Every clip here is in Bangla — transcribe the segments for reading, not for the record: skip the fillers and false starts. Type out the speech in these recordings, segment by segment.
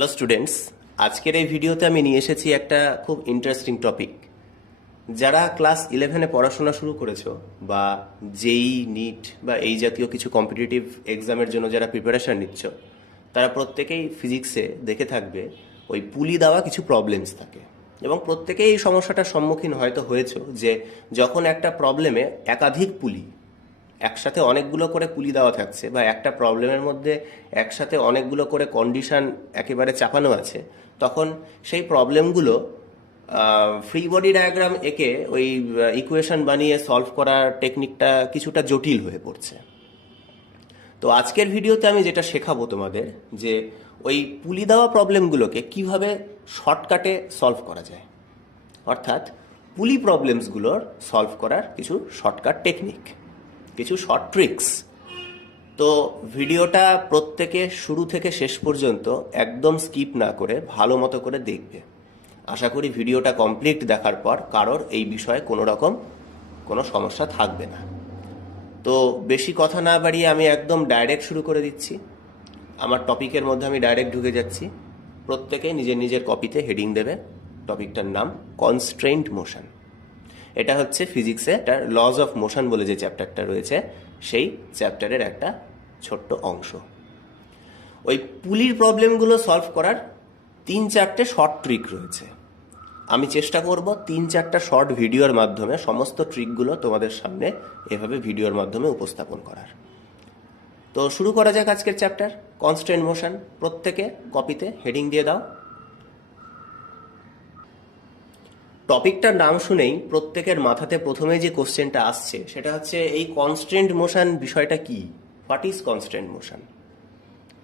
হ্যালো স্টুডেন্টস, আজকের এই ভিডিওতে আমি নিয়ে এসেছি একটা খুব ইন্টারেস্টিং টপিক। যারা ক্লাস 11-এ পড়াশোনা শুরু করেছো বা জেই নিট বা এই জাতীয় কিছু কম্পিটিটিভ এক্সামের জন্য যারা প্রিপারেশন নিচ্ছ, তারা প্রত্যেকেই ফিজিক্সে দেখে থাকবে ওই পুলি দেওয়া কিছু প্রবলেমস থাকে, এবং প্রত্যেকেই এই সমস্যাটার সম্মুখীন হয়তো হয়েছো যে যখন একটা প্রবলেমে একাধিক পুলি একসাথে অনেকগুলো করে পুলি দেওয়া থাকছে বা একটা প্রবলেমের মধ্যে একসাথে অনেকগুলো করে কন্ডিশন একেবারে চাপানো আছে, তখন সেই প্রবলেমগুলো ফ্রি বডি ডায়াগ্রাম এঁকে ওই ইকুয়েশন বানিয়ে সলভ করার টেকনিকটা কিছুটা জটিল হয়ে পড়ছে। তো আজকের ভিডিওতে আমি যেটা শেখাবো তোমাদের, যে ওই পুলি দেওয়া প্রবলেমগুলোকে কিভাবে শর্টকাটে সলভ করা যায়, অর্থাৎ পুলি প্রবলেমসগুলোর সলভ করার কিছু শর্টকাট টেকনিক, কিছু শর্ট ট্রিক্স। তো ভিডিওটা প্রত্যেকে শুরু থেকে শেষ পর্যন্ত একদম স্কিপ না করে ভালো মতো করে দেখবে। আশা করি ভিডিওটা কমপ্লিট দেখার পর কারোর এই বিষয়ে কোনো সমস্যা থাকবে না। তো বেশি কথা না বাড়িয়ে আমি একদম ডাইরেক্ট শুরু করে দিচ্ছি। আমার টপিকের মধ্যে আমি ডাইরেক্ট ঢুকে যাচ্ছি। প্রত্যেকে নিজের নিজের কপিতে হেডিং দেবে। টপিকটার নাম কনস্ট্রেইনড মোশন। এটা হচ্ছে ফিজিক্সে তার লজ অফ মোশন বলে যে চ্যাপ্টারটা রয়েছে, সেই চ্যাপ্টারের একটা ছোট্ট অংশ। ওই পুলির প্রবলেমগুলো সলভ করার 3-4টে শর্ট ট্রিক রয়েছে। আমি চেষ্টা করব 3-4টা শর্ট ভিডিওর মাধ্যমে সমস্ত ট্রিকগুলো তোমাদের সামনে এভাবে ভিডিওর মাধ্যমে উপস্থাপন করার। তো শুরু করা যাক আজকের চ্যাপ্টার কনস্ট্রেইনড মোশন। প্রত্যেকে কপিতে হেডিং দিয়ে দাও। টপিকটার নাম শুনেই প্রত্যেকের মাথাতে প্রথমে যে কোশ্চেনটা আসছে সেটা হচ্ছে, এই কনস্ট্রেন্ট মোশন বিষয়টা কি? What is constraint motion?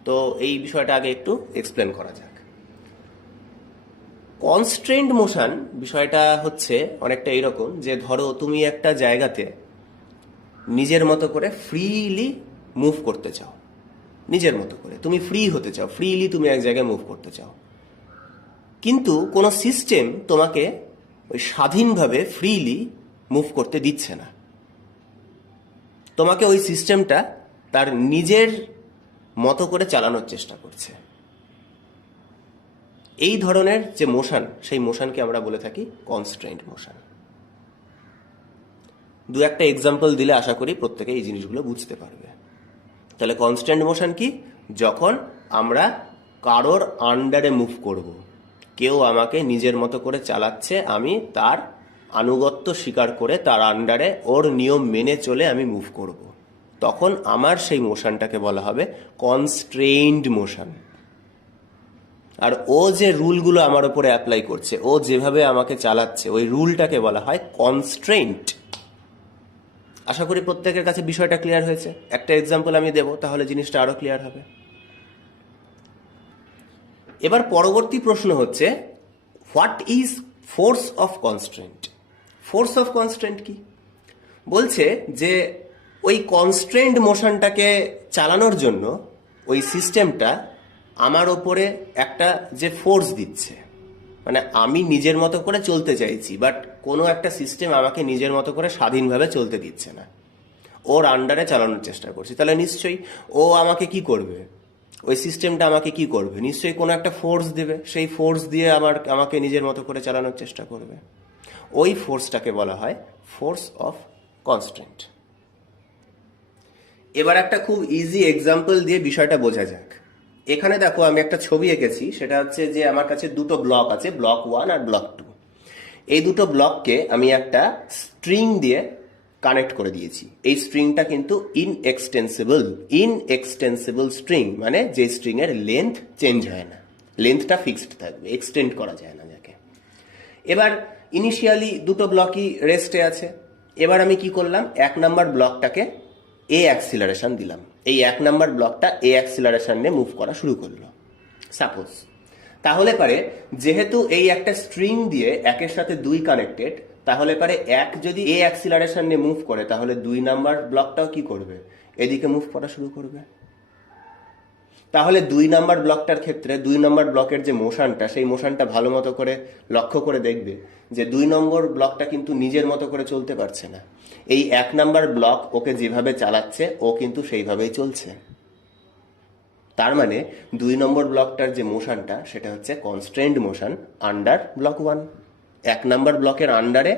তো এই বিষয়টা আগে একটু এক্সপ্লেন করা যাক। কনস্ট্রেন্ট মোশন বিষয়টা হচ্ছে অনেকটা এরকম যে, ধরো তুমি একটা জায়গাতে নিজের মতো করে ফ্রিলি মুভ করতে চাও, নিজের মতো করে তুমি ফ্রি হতে চাও, ফ্রিলি তুমি এক জায়গায় মুভ করতে চাও, কিন্তু কোনো সিস্টেম তোমাকে ওই স্বাধীনভাবে ফ্রিলি মুভ করতে দিচ্ছে না। তোমাকে ওই সিস্টেমটা তার নিজের মতো করে চালানোর চেষ্টা করছে। এই ধরনের যে মোশন, সেই মোশনকে আমরা বলে থাকি কনস্ট্রেইনড মোশন। দু একটা এক্সাম্পল দিলে আশা করি প্রত্যেকে এই জিনিসগুলো বুঝতে পারবে। তাহলে কনস্ট্রেইনড মোশন কি? যখন আমরা কারোর আন্ডারে মুভ করব, কেউ আমাকে নিজের মতো করে চালাচ্ছে, আমি তার আনুগত্য স্বীকার করে তার আন্ডারে ওর নিয়ম মেনে চলে আমি মুভ করব, তখন আমার সেই মোশনটাকে বলা হবে কনস্ট্রেইনড মোশন। আর ও যে রুলগুলো আমার উপরে অ্যাপ্লাই করছে, ও যেভাবে আমাকে চালাচ্ছে, ওই রুলটাকে বলা হয় কনস্ট্রেইন্ট। আশা করি প্রত্যেকের কাছে বিষয়টা ক্লিয়ার হয়েছে। একটা এক্সাম্পল আমি দেব, তাহলে জিনিসটা আরো ক্লিয়ার হবে। এবার পরবর্তী প্রশ্ন হচ্ছে, what is force of constraint? Force of constraint কি? বলছে যে ওই কনস্ট্রেন্ট মোশনটাকে চালানোর জন্য ওই সিস্টেমটা আমার ওপরে একটা যে ফোর্স দিচ্ছে, মানে আমি নিজের মতো করে চলতে চাইছি, বাট কোনো একটা সিস্টেম আমাকে নিজের মতো করে স্বাধীনভাবে চলতে দিচ্ছে না, ওর আন্ডারে চালানোর চেষ্টা করছি। তাহলে নিশ্চয়ই ও আমাকে কি করবে, ওই সিস্টেমটা আমাকে কি করবে? নিশ্চয়ই কোনো একটা ফোর্স দেবে, সেই ফোর্স দিয়ে আমাকে নিজের মতো করে চালানোর চেষ্টা করবে। ওই ফোর্সটাকে বলা হয় ফোর্স অফ কনস্ট্রেন্ট। এবার একটা খুব ইজি এক্সাম্পল দিয়ে বিষয়টা বোঝা যাক। এখানে দেখো আমি একটা ছবি এঁকেছি, সেটা হচ্ছে যে আমার কাছে দুটো ব্লক আছে, ব্লক 1 আর ব্লক 2। এই দুটো ব্লককে আমি একটা স্ট্রিং দিয়ে কানেক্ট করে দিয়েছি। এই স্ট্রিংটা কিন্তু ইনএক্সটেন্সিবল স্ট্রিং, মানে যে স্ট্রিং এর লেন্থ চেঞ্জ হয় না, লেন্থটা ফিক্সড থাকবে, এক্সটেন্ড করা যায় না যাকে। এবার ইনিশিয়ালি দুটো ব্লকই রেস্টে আছে। এবার আমি কি করলাম, 1 নাম্বার ব্লকটাকে এ অ্যাক্সিলারেশন দিলাম। এই 1 নাম্বার ব্লকটা এ অ্যাক্সিলারেশন নিয়ে মুভ করা শুরু করলো সাপোজ। তাহলে পারে যেহেতু এই একটা স্ট্রিং দিয়ে 1-এর সাথে 2 কানেক্টেড, তাহলে পারে 1 যদি এ অ্যাক্সিলারেশন নিয়ে মুভ করে, তাহলে 2 নাম্বার ব্লকটাও কি করবে, এদিকে মুভ করা শুরু করবে। তাহলে 2 নাম্বার ব্লকটার ক্ষেত্রে 2 নাম্বার ব্লকের যে মোশনটা, সেই মোশনটা ভালো মতো করে লক্ষ্য করে দেখবে যে 2 নম্বর ব্লকটা কিন্তু নিজের মতো করে চলতে পারছে না। এই 1 নাম্বার ব্লক ওকে যেভাবে চালাচ্ছে ও কিন্তু সেইভাবেই চলছে। তার মানে 2 নম্বর ব্লকটার যে মোশনটা সেটা হচ্ছে কনস্ট্রেন্ট মোশন আন্ডার ব্লক 1। 1 নম্বর ব্লকের আন্ডারে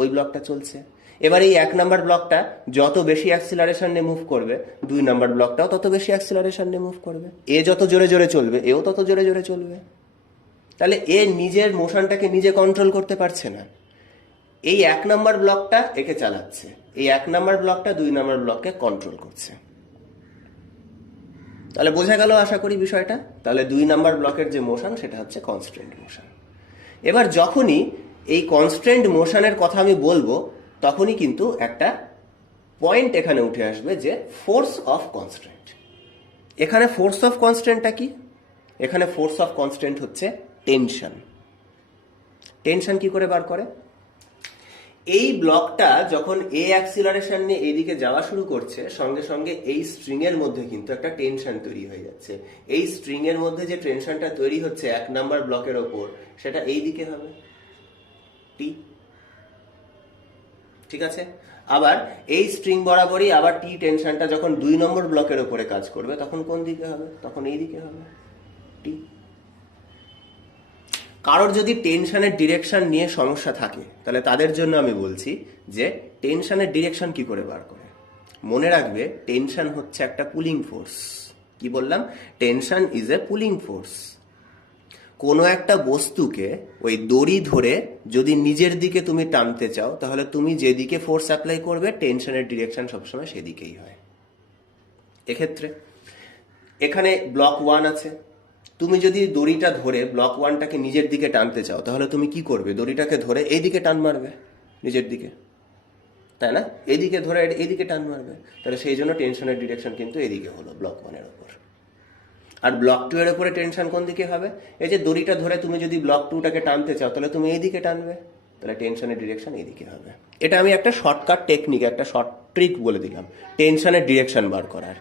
ওই ব্লকটা চলছে। এবার এই 1 নম্বর ব্লকটা যত বেশি অ্যাক্সিলারেশন নিয়ে মুভ করবে, 2 নম্বর ব্লকটাও তত বেশি অ্যাক্সিলারেশন নিয়ে মুভ করবে। এ যত জোরে জোরে চলবে, এও তত জোরে জোরে চলবে। তাহলে এ নিজের মোশনটাকে নিজে কন্ট্রোল করতে পারছে না, এই 1 নম্বর ব্লকটা একে চালাচ্ছে, এই 1 নম্বর ব্লকটা 2 নম্বর ব্লককে কন্ট্রোল করছে। তাহলে বোঝা গেল আশা করি বিষয়টা। তাহলে 2 নম্বর ব্লকের যে মোশন সেটা হচ্ছে কনস্ট্রেন্ট মোশন। এবার যখনই এই কনস্ট্রেন্ট মোশনের কথা আমি বলবো, তখনই কিন্তু একটা পয়েন্ট এখানে উঠে আসবে যে ফোর্স অফ কনস্ট্রেন্ট। এখানে ফোর্স অফ কনস্ট্রেন্টটা কি? এখানে ফোর্স অফ কনস্ট্রেন্ট হচ্ছে টেনশন। টেনশন কি করে বার করে? এই ব্লকটা যখন এ অ্যাক্সিলারেশন নিয়ে এদিকে যাওয়া শুরু করছে, সঙ্গে সঙ্গে এই স্ট্রিং এর মধ্যে কিন্তু একটা টেনশন তৈরি হয়ে যাচ্ছে। এই স্ট্রিং এর মধ্যে যে টেনশনটা তৈরি হচ্ছে 1 নম্বর ব্লকের ওপর, সেটা এই দিকে হবে, টি। ঠিক আছে? আবার এই স্ট্রিং বরাবরই আবার টি টেনশনটা যখন 2 নম্বর ব্লকের ওপরে কাজ করবে, তখন কোন দিকে হবে? তখন এই দিকে হবে, টি। কারোর যদি টেনশনের ডিরেকশন নিয়ে সমস্যা থাকে, তাহলে তাদের জন্য আমি বলছি যে টেনশনের ডিরেকশন কি করে বার করে। মনে রাখবে, টেনশন হচ্ছে একটা পুলিং ফোর্স। কি বললাম? Tension is a pulling force. কোনো একটা বস্তুকে ওই দড়ি ধরে যদি নিজের দিকে তুমি টানতে চাও, তাহলে তুমি যেদিকে ফোর্স অ্যাপ্লাই করবে, টেনশনের ডিরেকশন সবসময় সেদিকেই হয়। এক্ষেত্রে এখানে ব্লক 1 আছে, তুমি যদি দড়িটা ধরে ব্লক 1টাকে নিজের দিকে টানতে চাও, তাহলে তুমি কি করবে? দড়িটাকে ধরে এইদিকে টান মারবে, নিজের দিকে, তাই না? এইদিকে ধরে এইদিকে টান মারবে। তাহলে সেই জন্য টেনশনের ডিরেকশন কিন্তু এদিকে হলো, ব্লক 1-এর ওপর। আর ব্লক 2-এর উপরে টেনশন কোন দিকে হবে? এই যে দড়িটা ধরে তুমি যদি ব্লক 2টাকে টানতে চাও, তাহলে তুমি এইদিকে টানবে, তাহলে টেনশনের ডিরেকশন এইদিকে হবে। এটা আমি একটা শর্টকাট টেকনিক, একটা শর্ট ট্রিক বলে দিলাম টেনশনের ডিরেকশন বার করার।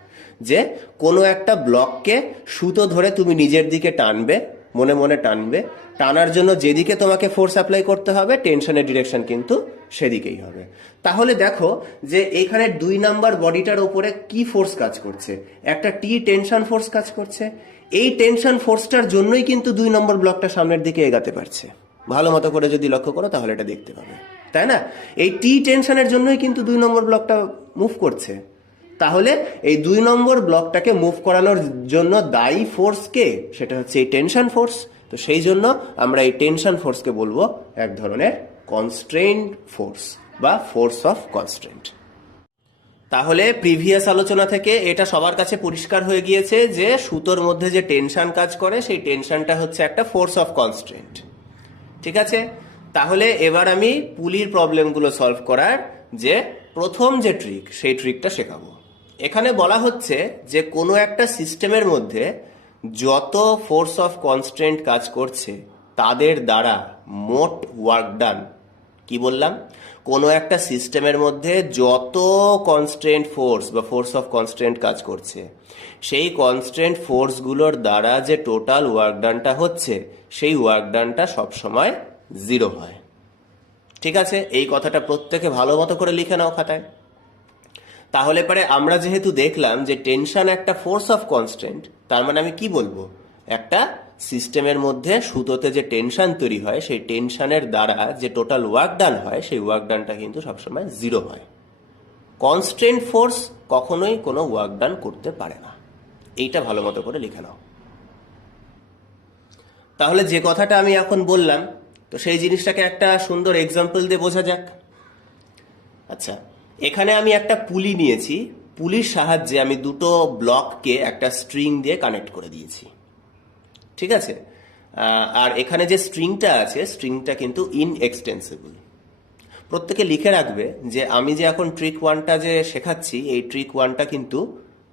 যে কোনো একটা ব্লককে সুতো ধরে তুমি নিজের দিকে টানবে, মনে মনে টানবে, টানার জন্য যেদিকে তোমাকে ফোর্স অ্যাপ্লাই করতে হবে, টেনশনের ডিরেকশন কিন্তু সেদিকেই হবে। তাহলে দেখো যে এখানে 2 নম্বর বডিটার উপরে কি ফোর্স কাজ করছে? একটা টি টেনশন ফোর্স কাজ করছে। এই টেনশন ফোর্সটার জন্যই কিন্তু 2 নম্বর ব্লকটা সামনের দিকে এগাতে পারছে। ভালো মতো করে যদি লক্ষ্য করো তাহলে এটা দেখতে পাবে, তাই না? এই টি টেনশনের জন্যই কিন্তু 2 নম্বর ব্লকটা মুভ করছে। তাহলে এই 2 নম্বর ব্লকটাকে মুভ করানোর জন্য দায়ী ফোর্স কে? সেটা হচ্ছে এই টেনশন ফোর্স। তো সেই জন্য আমরা এই টেনশন ফোর্সকে বলবো এক ধরনের কনস্ট্রেন্ট ফোর্স বা ফোর্স অফ কনস্ট্রেন্ট। তাহলে প্রিভিয়াস আলোচনা থেকে এটা সবার কাছে পরিষ্কার হয়ে গিয়েছে যে সুতোর মধ্যে যে টেনশন কাজ করে, সেই টেনশনটা হচ্ছে একটা ফোর্স অফ কনস্ট্রেন্ট। ঠিক আছে? তাহলে এবার আমি পুলির প্রবলেমগুলো সলভ করার যে প্রথম যে ট্রিক, সেই ট্রিকটা শেখাবো। এখানে বলা হচ্ছে যে কোনো একটা সিস্টেমের মধ্যে যত ফোর্স অফ কনস্ট্রেন্ট কাজ করছে, তাদের দ্বারা মোট ওয়ার্ক ডান। কি বললাম? কোনো একটা সিস্টেমের মধ্যে যত কনস্ট্রেন্ট ফোর্স বা ফোর্স অফ কনস্ট্রেন্ট কাজ করছে, সেই কনস্ট্রেন্ট ফোর্সগুলোর দ্বারা যে টোটাল ওয়ার্ক ডানটা হচ্ছে, সেই ওয়ার্ক ডানটা সবসময় 0 হয়। ঠিক আছে? এই কথাটা প্রত্যেকে ভালো মতো করে লিখে নাও খাতায়। তাহলে পরে আমরা যেহেতু দেখলাম যে টেনশন একটা ফোর্স অফ কনস্ট্রেন্ট, তার মানে আমি কি বলবো? একটা সিস্টেমের মধ্যে সুতোতে যে টেনশন তৈরি হয়, সেই টেনশনের দ্বারা যে টোটাল ওয়ার্ক ডান হয়, সেই ওয়ার্ক ডানটা কিন্তু সবসময় 0 হয়। কনস্ট্রেন্ট ফোর্স কখনোই কোনো ওয়ার্ক ডান করতে পারে না। এইটা ভালো মতো করে লিখে নাও। তাহলে যে কথাটা আমি এখন বললাম, তো সেই জিনিসটাকে একটা সুন্দর এক্সাম্পল দিয়ে বোঝা যাক। আচ্ছা, এখানে আমি একটা পুলি নিয়েছি, পুলির সাহায্যে আমি দুটো ব্লককে একটা স্ট্রিং দিয়ে কানেক্ট করে দিয়েছি। ঠিক আছে? আর এখানে যে স্ট্রিংটা আছে, স্ট্রিংটা কিন্তু ইনএক্সটেন্সিবল। প্রত্যেকে লিখে রাখবে যে আমি যে এখন ট্রিক 1টা যে শেখাচ্ছি, এই ট্রিক 1টা কিন্তু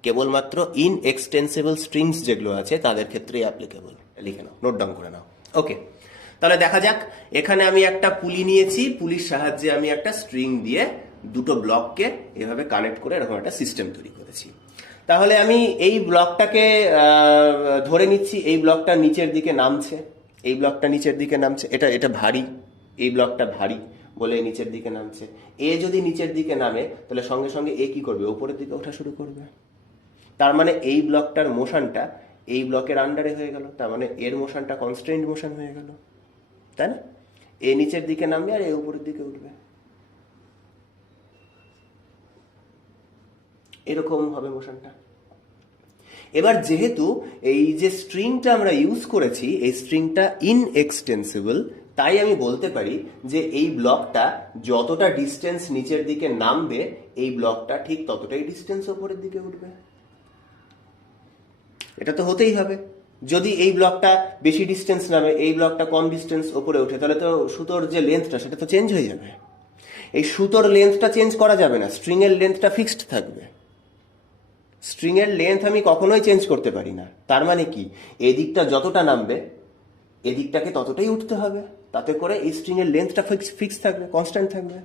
কেবলমাত্র ইনএক্সটেন্সিবল স্ট্রিংস যেগুলো আছে তাদের ক্ষেত্রেই অ্যাপ্লিকেবল। লিখে নাও, নোট ডাউন করে নাও। ওকে, তাহলে দেখা যাক। এখানে আমি একটা পুলি নিয়েছি, পুলির সাহায্যে আমি একটা স্ট্রিং দিয়ে দুটো ব্লককে এভাবে কানেক্ট করে এরকম একটা সিস্টেম তৈরি করেছি। তাহলে আমি এই ব্লকটাকে ধরে নিচ্ছি, এই ব্লকটা নিচের দিকে নামছে, এই ব্লকটা নিচের দিকে নামছে, এটা ভারী, এই ব্লকটা ভারী বলে নিচের দিকে নামছে। এ যদি নিচের দিকে নামে, তাহলে সঙ্গে সঙ্গে এ কি করবে? উপরের দিকে ওঠা শুরু করবে। তার মানে এই ব্লকটার মোশনটা এই ব্লকের আন্ডারে হয়ে গেল, তার মানে এর মোশনটা কনস্ট্যান্ট মোশন হয়ে গেল, তাই না? এ নিচের দিকে নামবে আর এ উপরের দিকে উঠবে, এরকম হবে মোশনটা। এবার যেহেতু এই যে স্ট্রিংটা আমরা ইউজ করেছি এই স্ট্রিংটা ইনএক্সটেন্সিবল, তাই আমি বলতে পারি যে এই ব্লকটা যতটা ডিস্টেন্স নিচের দিকে নামবে এই ব্লকটা ঠিক ততটাই ডিস্টেন্স ওপরের দিকে উঠবে। এটা তো হতেই হবে। যদি এই ব্লকটা বেশি ডিস্টেন্স নামে, এই ব্লকটা কম ডিস্টেন্স ওপরে ওঠে, তাহলে তো সুতোর যে লেন্থটা সেটা তো চেঞ্জ হয়ে যাবে। এই সুতোর লেন্থটা চেঞ্জ করা যাবে না, স্ট্রিং এর লেন্থটা ফিক্সড থাকবে। স্ট্রিং এর লেন্থ আমি কখনোই চেঞ্জ করতে পারি না। তার মানে কি, এদিকটা যতটা নামবে এদিকটাকে ততটাই উঠতে হবে, তাতে করে এই স্ট্রিং এর লেন্থটা ফিক্স থাকবে, কনস্ট্যান্ট থাকবে।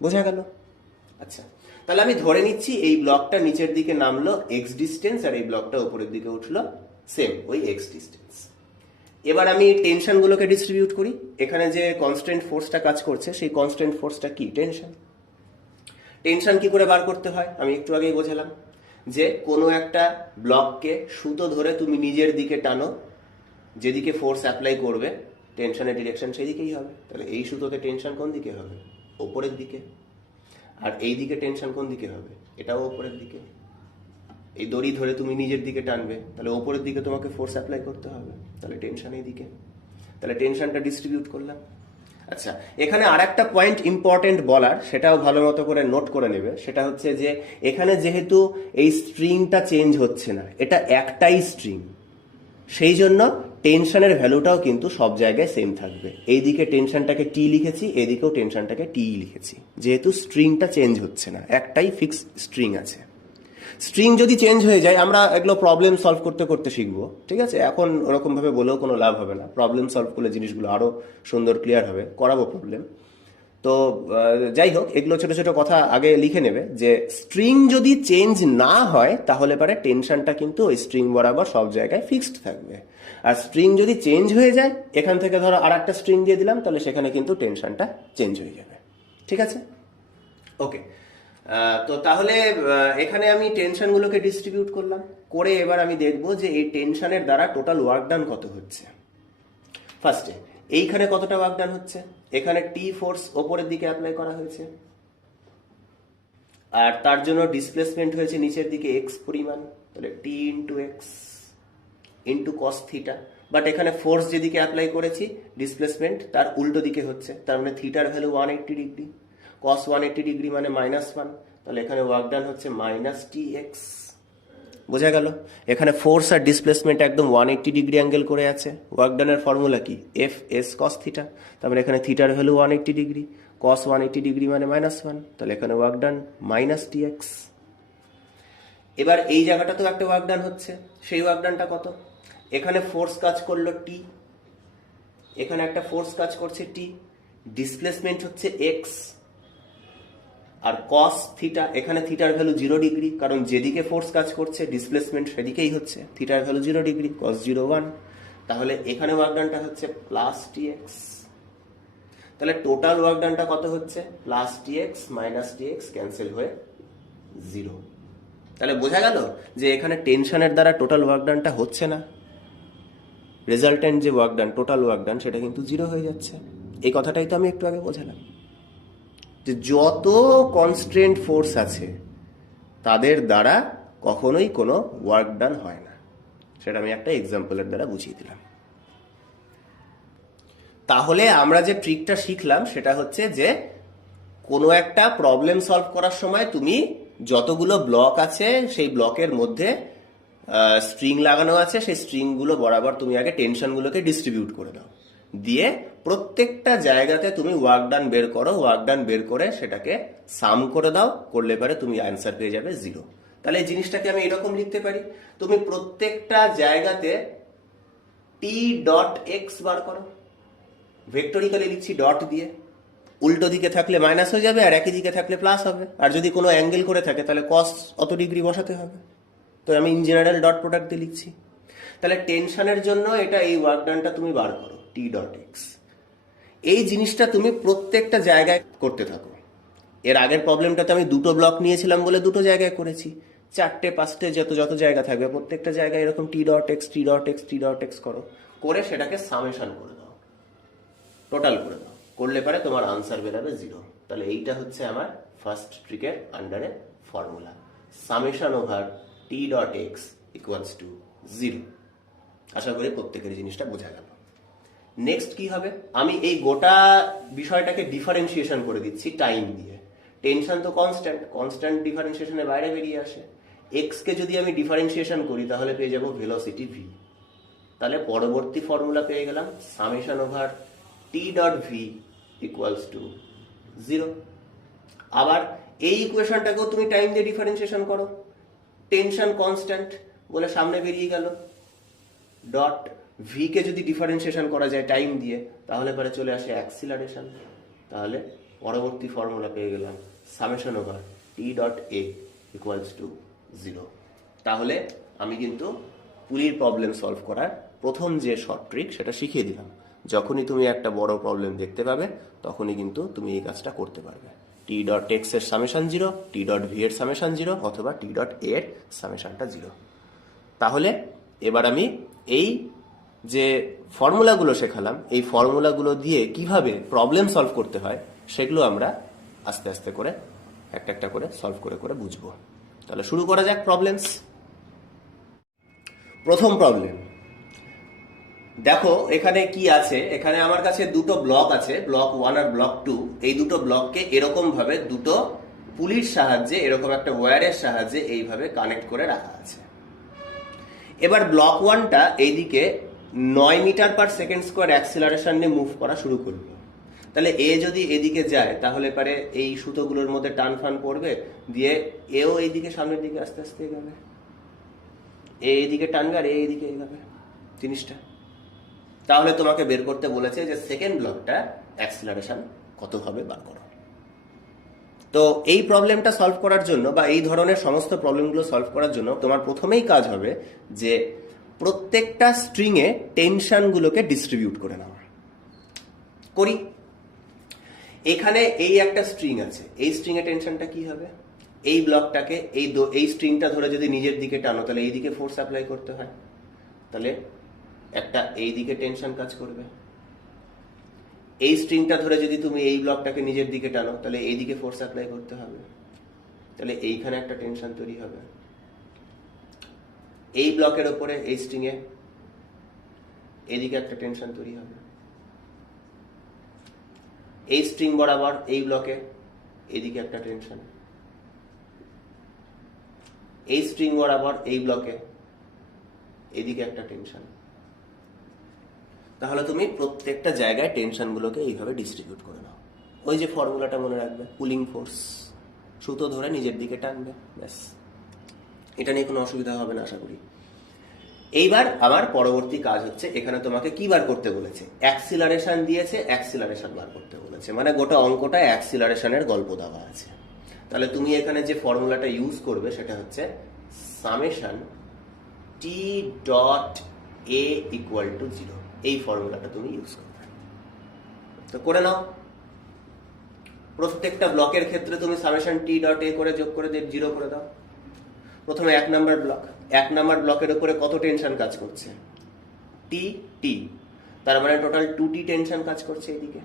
বোঝা গেল? আচ্ছা, তাহলে আমি ধরে নিচ্ছি এই ব্লকটা নিচের দিকে নামলো এক্স ডিস্টেন্স আর এই ব্লকটা উপরের দিকে উঠলো সেম ওই এক্স ডিস্টেন্স। এবার আমি টেনশনগুলোকে ডিস্ট্রিবিউট করি। এখানে যে কনস্ট্যান্ট ফোর্সটা কাজ করছে সেই কনস্ট্যান্ট ফোর্সটা কি? টেনশন। টেনশন কি করে বার করতে হয় আমি একটু আগেই বোঝালাম, যে কোনো একটা ব্লককে সুতো ধরে তুমি নিজের দিকে টানো, যেদিকে ফোর্স অ্যাপ্লাই করবে টেনশনের ডিরেকশন সেই দিকেই হবে। তাহলে এই সুতোতে টেনশন কোন দিকে হবে? ওপরের দিকে। আর এই দিকে টেনশন কোন দিকে হবে? এটাও ওপরের দিকে। এই দড়ি ধরে তুমি নিজের দিকে টানবে, তাহলে ওপরের দিকে তোমাকে ফোর্স অ্যাপ্লাই করতে হবে, তাহলে টেনশন এই দিকে। তাহলে টেনশনটা ডিস্ট্রিবিউট করলাম। আচ্ছা, এখানে আর একটা পয়েন্ট ইম্পর্টেন্ট বলার, সেটাও ভালো মতো করে নোট করে নেবে। সেটা হচ্ছে যে এখানে যেহেতু এই স্ট্রিংটা চেঞ্জ হচ্ছে না, এটা একটাই স্ট্রিং, সেই জন্য টেনশনের ভ্যালুটাও কিন্তু সব জায়গায় সেম থাকবে। এইদিকে টেনশনটাকে টি লিখেছি, এদিকেও টেনশনটাকে টি লিখেছি, যেহেতু স্ট্রিংটা চেঞ্জ হচ্ছে না, একটাই ফিক্স স্ট্রিং আছে। স্ট্রিং যদি চেঞ্জ হয়ে যায়, আমরা এগুলো প্রবলেম সলভ করতে করতে শিখবো, ঠিক আছে? এখন ওরকম ভাবে বলেও কোনো লাভ হবে না। প্রবলেম সলভ করলে জিনিসগুলো আরো সুন্দর ক্লিয়ার হবে, করাবো প্রবলেম। তো যাই হোক, এগুলো ছোট ছোট কথা আগে লিখে নেবে, যে স্ট্রিং যদি চেঞ্জ না হয় তাহলে পরে টেনশনটা কিন্তু ওই স্ট্রিং বরাবর সব জায়গায় ফিক্সড থাকবে। আর স্ট্রিং যদি চেঞ্জ হয়ে যায়, এখান থেকে ধরো আর একটা স্ট্রিং দিয়ে দিলাম, তাহলে সেখানে কিন্তু টেনশনটা চেঞ্জ হয়ে যাবে। ঠিক আছে? ওকে। তো তাহলে এখানে আমি টেনশনগুলোকে ডিস্ট্রিবিউট করলাম, করে এবার আমি দেখব যে এই টেনশনের দ্বারা টোটাল ওয়ার্ক ডান কত হচ্ছে। ফার্স্টে এইখানে কতটা ওয়ার্ক ডান হচ্ছে? এখানে টি ফোর্স ওপরের দিকে অ্যাপ্লাই করা হয়েছে, আর তার জন্য ডিসপ্লেসমেন্ট হয়েছে নিচের দিকে এক্স পরিমাণ, তাহলে T into x into cos theta. But এখানে ফোর্স যেদিকে অ্যাপ্লাই করেছি ডিসপ্লেসমেন্ট তার উল্টো দিকে হচ্ছে, তার মানে থিটার ভ্যালু 180 ডিগ্রি, কস 180 ডিগ্রি মানে -1, তাহলে এখানে ওয়ার্ক ডান হচ্ছে -tx। বোঝা গেল? এখানে ফোর্স আর ডিসপ্লেসমেন্ট একদম 180 ডিগ্রি অ্যাঙ্গেল করে আছে। ওয়ার্ক ডানের ফর্মুলা কি? F S cos theta. তারপরে এখানে থিটার ভ্যালু 180 ডিগ্রি, কস 180 ডিগ্রি মানে -1, তাহলে এখানে ওয়ার্ক ডান -tx। এবার এই জায়গাটাতেও একটা ওয়ার্ক ডান হচ্ছে, সেই ওয়ার্ক ডানটা কত? এখানে ফোর্স কাজ করলো টি, এখানে একটা ফোর্স কাজ করছে টি, ডিসপ্লেসমেন্ট হচ্ছে এক্স, আর কস থিটা, এখানে থিটার ভ্যালু 0 ডিগ্রি, কারণ যেদিকে ফোর্স কাজ করছে ডিসপ্লেসমেন্ট সেদিকেই হচ্ছে, থিটার ভ্যালু 0 ডিগ্রি, কস 0 1, তাহলে এখানে ওয়ার্ক ডানটা হচ্ছে +tx। তাহলে টোটাল ওয়ার্ক ডানটা কত হচ্ছে? +tx -tx ক্যান্সেল হয়ে 0। তাহলে বোঝা গেল যে এখানে টেনশনের দ্বারা টোটাল ওয়ার্ক ডানটা হচ্ছে না, রেজাল্টেন্ট যে work done, total work done, সেটা কিন্তু 0 হয়ে যাচ্ছে। এই কথাটাই তো আমি একটু আগে বোঝালাম, যে যত কনস্ট্রেন্ট ফোর্স আছে তাদের দ্বারা কখনোই কোনো ওয়ার্ক ডান হয় না। সেটা আমি একটা এক্সাম্পলের দ্বারা বুঝিয়ে দিলাম। তাহলে আমরা যে ট্রিকটা শিখলাম সেটা হচ্ছে যে কোনো একটা প্রবলেম সলভ করার সময় তুমি যতগুলো ব্লক আছে সেই ব্লকের মধ্যে স্ট্রিং লাগানো আছে, সেই স্ট্রিংগুলো বরাবর তুমি আগে টেনশনগুলোকে ডিস্ট্রিবিউট করে দাও, দিয়ে প্রত্যেকটা জায়গাতে তুমি ওয়ার্ক ডান বের করো, ওয়ার্ক ডান বের করে সেটাকে সাম করে দাও, করলে পরে তুমি অ্যান্সার পেয়ে যাবে 0। তাহলে এই জিনিসটাকে আমি এরকম লিখতে পারি, তুমি প্রত্যেকটা জায়গাতে t.x বার করো, ভেক্টরিক্যালি লিখছি ডট দিয়ে, উল্টো দিকে থাকলে মাইনাস হয়ে যাবে আর একই দিকে থাকলে প্লাস হবে, আর যদি কোনো অ্যাঙ্গেল করে থাকে তাহলে কস অত ডিগ্রি বসাতে হবে। তো আমি ইন জেনারেল ডট প্রোডাক্ট দিয়ে লিখছি। তাহলে টেনশনের জন্য এটা এই ওয়ার্ক ডানটা তুমি বার করো t.x। এই জিনিসটা তুমি প্রত্যেকটা জায়গায় করতে থাকো। এর আগের প্রবলেমটাতে আমি দুটো ব্লক নিয়েছিলাম বলে দুটো জায়গায় করেছি, চারটে পাঁচটে যত যত জায়গা থাকবে প্রত্যেকটা জায়গায় এরকম টি ডট এক্স টি ডট এক্স টি ডট এক্স করো, করে সেটাকে সামেশন করে দাও, টোটাল করে দাও, করলে পারে তোমার আনসার বেরোবে 0। তাহলে এইটা হচ্ছে আমার ফার্স্ট ট্রিকের আন্ডারে formula, summation over T dot x equals to 0। আশা করি প্রত্যেকের জিনিসটা বোঝা গেল। নেক্সট কি হবে, আমি এই গোটা বিষয়টাকে ডিফারেন্সিয়েশন করে দিচ্ছি টাইম দিয়ে। টেনশন তো কনস্ট্যান্ট, কনস্ট্যান্ট ডিফারেন্সিয়েশনের বাইরে বেরিয়ে আসে। এক্স কে যদি আমি ডিফারেন্সিয়েশন করি তাহলে পেয়ে যাব ভেলোসিটি ভি। তাহলে পরবর্তী ফর্মুলা পেয়ে গেলাম summation over T dot V equals to 0। আবার এই ইকুয়েশনটাকেও তুমি টাইম দিয়ে ডিফারেন্সিয়েশন করো, টেনশন কনস্ট্যান্ট বলে সামনে বেরিয়ে গেল, ডট ভি কে যদি ডিফারেন্সিয়েশন করা যায় টাইম দিয়ে তাহলে পরে চলে আসে অ্যাক্সিলারেশন। তাহলে পরবর্তী ফর্মুলা পেয়ে গেলাম summation over T dot A equals to 0। তাহলে আমি কিন্তু পুলির প্রবলেম সলভ করার প্রথম যে শর্ট ট্রিক সেটা শিখিয়ে দিলাম। যখনই তুমি একটা বড় প্রবলেম দেখতে পাবে তখনই কিন্তু তুমি এই কাজটা করতে পারবে। টি ডট এক্স এর সামেশন 0, টি ডট ভি এর সামেশন 0 অথবা টি ডট এ এর সামেশনটা 0। তাহলে এবার আমি এই যে ফর্মুলাগুলো শেখালাম এই ফর্মুলাগুলো দিয়ে কিভাবে প্রবলেম সলভ করতে হয় সেগুলো আমরা আস্তে আস্তে করে একটা একটা করে সলভ করে করে বুঝবো। তাহলে শুরু করা যাক প্রবলেমস। প্রথম প্রবলেম দেখো এখানে কি আছে, এখানে আমার কাছে দুটো ব্লক আছে, ব্লক 1 আর ব্লক 2। এই দুটো ব্লককে এরকম ভাবে দুটো পুলির সাহায্যে এরকম একটা ওয়্যারের সাহায্যে এইভাবে কানেক্ট করে রাখা আছে। এবার ব্লক 1টা এইদিকে 9 metre per second square acceleration নিয়ে মুভ করা শুরু করলো। তাহলে এ যদি এদিকে যায় তাহলে পারে এই সুতোগুলোর মধ্যে টান ফান পড়বে, দিয়ে এও এইদিকে সামনের দিকে আস্তে আস্তে এগাবে, এ এইদিকে টানবে আর এইদিকে এগাবে জিনিসটা। তাহলে তোমাকে বের করতে বলেছে যে সেকেন্ড ব্লকটা অ্যাক্সিলারেশন কত হবে বার করো। তো এই প্রবলেমটা সলভ করার জন্য বা এই ধরনের সমস্ত প্রবলেমগুলো সলভ করার জন্য তোমার প্রথমেই কাজ হবে যে প্রত্যেকটা স্ট্রিংয়ে টেনশনগুলোকে ডিস্ট্রিবিউট করে নেওয়া। করি, এখানে এই একটা স্ট্রিং আছে, এই স্ট্রিংয়ে টেনশনটা কি হবে, এই ব্লকটাকে এই স্ট্রিংটা ধরে যদি নিজের দিকে টানো তাহলে এই দিকে ফোর্স অ্যাপ্লাই করতে হয়, তাহলে একটা এই দিকে টেনশন কাজ করবে। এই স্ট্রিংটা ধরে যদি তুমি এই ব্লকটাকে নিজের দিকে টানো তাহলে এই দিকে ফোর্স অ্যাপ্লাই করতে হবে, তাহলে এইখানে একটা টেনশন তৈরি হবে। এই ব্লকের ওপরে এই স্ট্রিংয়ে এইদিকে একটা টেনশন তৈরি হবে। এই স্ট্রিং বরাবর এই ব্লকে এইদিকে একটা টেনশন, এই স্ট্রিং বরাবর এই ব্লকে এইদিকে একটা টেনশন। তাহলে তুমি প্রত্যেকটা জায়গায় টেনশনগুলোকে এইভাবে ডিস্ট্রিবিউট করে নাও। ওই যে ফর্মুলাটা মনে রাখবে, পুলিং ফোর্স, সুতো ধরে নিজের দিকে টানবে, ব্যাস। এটা নিয়ে কোনো অসুবিধা হবে না আশা করি। এইবার আমার পরবর্তী কাজ হচ্ছে এখানে তোমাকে কি বার করতে বলেছে, অ্যাক্সিলারেশন দিয়েছে, অ্যাক্সিলারেশন বার করতে বলেছে, মানে গোটা অঙ্কটা অ্যাক্সিলারেশনের গল্প দেওয়া আছে। তাহলে তুমি এখানে যে ফর্মুলাটা ইউজ করবে সেটা হচ্ছে summation T dot A equal to 0। এই ফর্মুলাটা তুমি ইউজ করবে। তো করে নাও, প্রত্যেকটা ব্লকের ক্ষেত্রে তুমি সামেশন টি ডট এ করে যোগ করে 0 করে দাও। প্রথমে 1 নাম্বার ব্লক, 1 নাম্বার ব্লকের উপরে কত টেনশন কাজ করছে, টি টি, তার মানে টোটাল 2t টেনশন কাজ করছে এইদিকে।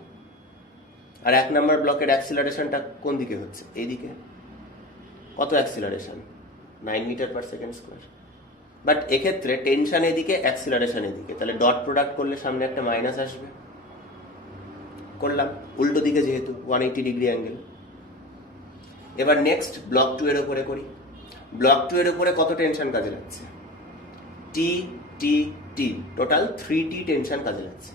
আর 1 নাম্বার ব্লকের অ্যাক্সিলারেশনটা কোন দিকে হচ্ছে, এইদিকে। কত acceleration, 9 metre per second square. But এক্ষেত্রে টেনশন এদিকে, অ্যাক্সিলারেশন এদিকে, তাহলে ডট প্রোডাক্ট করলে সামনে একটা মাইনাস আসবে। করলাম উল্টো দিকে যেহেতু 180 ডিগ্রি অ্যাঙ্গেল। এবার নেক্সট ব্লক 2 এর উপরে করি। ব্লক 2 এর উপরে কত টেনশন কাজে লাগছে, টি টি টি, টোটাল 3t টেনশন কাজে লাগছে।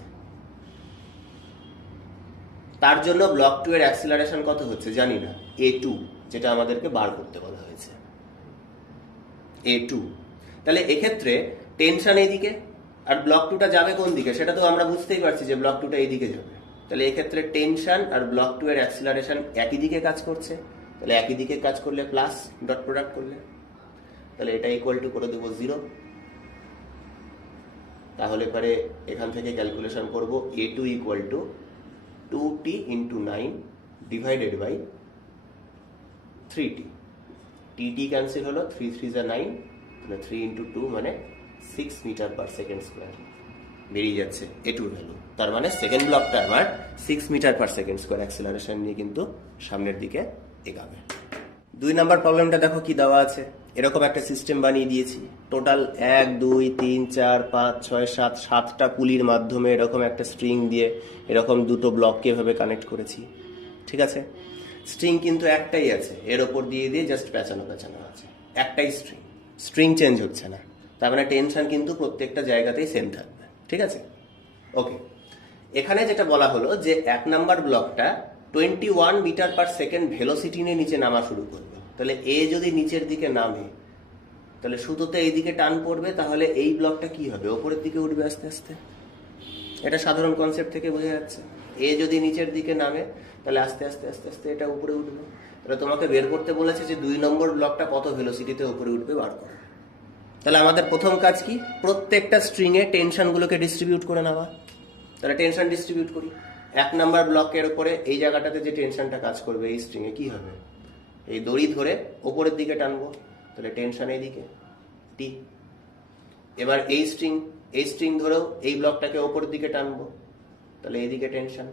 তার জন্য ব্লক 2 এর অ্যাক্সিলারেশন কত হচ্ছে জানি না, a2, যেটা আমাদেরকে বার করতে বলা হয়েছে, a2। তাহলে এক্ষেত্রে টেনশন এইদিকে, আর ব্লক 2টা যাবে কোন দিকে সেটা তো আমরা বুঝতেই পারছি যে ব্লক 2টা এইদিকে যাবে। তাহলে এক্ষেত্রে টেনশন আর ব্লক 2 এর অ্যাক্সিলারেশন একই দিকে কাজ করছে, তাহলে একই দিকে কাজ করলে প্লাস, ডট প্রোডাক্ট করলে তাহলে এটা ইকুয়াল টু করে দেবো 0। তাহলে পরে এখান থেকে ক্যালকুলেশন করব a2 equal to 2t into 9 divided by 3t। t T cancel হলো, 3 3 যা 9, তাহলে 3 ইন্টু 2 মানে 6 মিটার পার সেকেন্ড স্কোয়ার বেরিয়ে যাচ্ছে এটুর ভ্যালু। তার মানে সেকেন্ড ব্লকটা আমার 6 metre per second square acceleration নিয়ে কিন্তু সামনের দিকে এগাবে। 2 নাম্বার প্রবলেমটা দেখো কি দেওয়া আছে। এরকম একটা সিস্টেম বানিয়ে দিয়েছি, টোটাল 1 2 3 4 5 6 7 7টা পুলির মাধ্যমে এরকম একটা স্ট্রিং দিয়ে এরকম দুটো ব্লককে এভাবে কানেক্ট করেছি। ঠিক আছে, স্ট্রিং কিন্তু একটাই আছে, এর ওপর দিয়ে দিয়ে জাস্ট পেঁচানো আছে, একটাই স্ট্রিং চেঞ্জ হচ্ছে না। তার মানে টেনশন কিন্তু প্রত্যেকটা জায়গাতেই সেম থাকবে। ঠিক আছে, ওকে। এখানে যেটা বলা হলো যে 1 নাম্বার ব্লকটা 21 মিটার পার সেকেন্ড ভেলোসিটি নিয়ে নিচে নামা শুরু করবে। তাহলে এ যদি নিচের দিকে নামে তাহলে সুতোতে এইদিকে টান পড়বে, তাহলে এই ব্লকটা কি হবে, ওপরের দিকে উঠবে আস্তে আস্তে। এটা সাধারণ কনসেপ্ট থেকে বোঝা যাচ্ছে। এ যদি নিচের দিকে নামে তাহলে আস্তে আস্তে আস্তে আস্তে এটা উপরে উঠবে। তাহলে তোমাকে বের করতে বলেছে যে 2 নম্বর ব্লকটা কত ভেলোসিটিতে উপরে উঠবে বার করো। তাহলে আমাদের প্রথম কাজ কি, প্রত্যেকটা স্ট্রিংয়ে টেনশনগুলোকে ডিস্ট্রিবিউট করে নেওয়া। তাহলে টেনশন ডিস্ট্রিবিউট করি। 1 নাম্বার ব্লকের উপরে এই জায়গাটাতে যে টেনশনটা কাজ করবে এই স্ট্রিংয়ে কি হবে, এই দড়ি ধরে ওপরের দিকে টানবো, তাহলে টেনশন এইদিকে টি। এবার এই স্ট্রিং ধরেও এই ব্লকটাকে ওপরের দিকে টানবো, তাহলে এইদিকে টেনশন,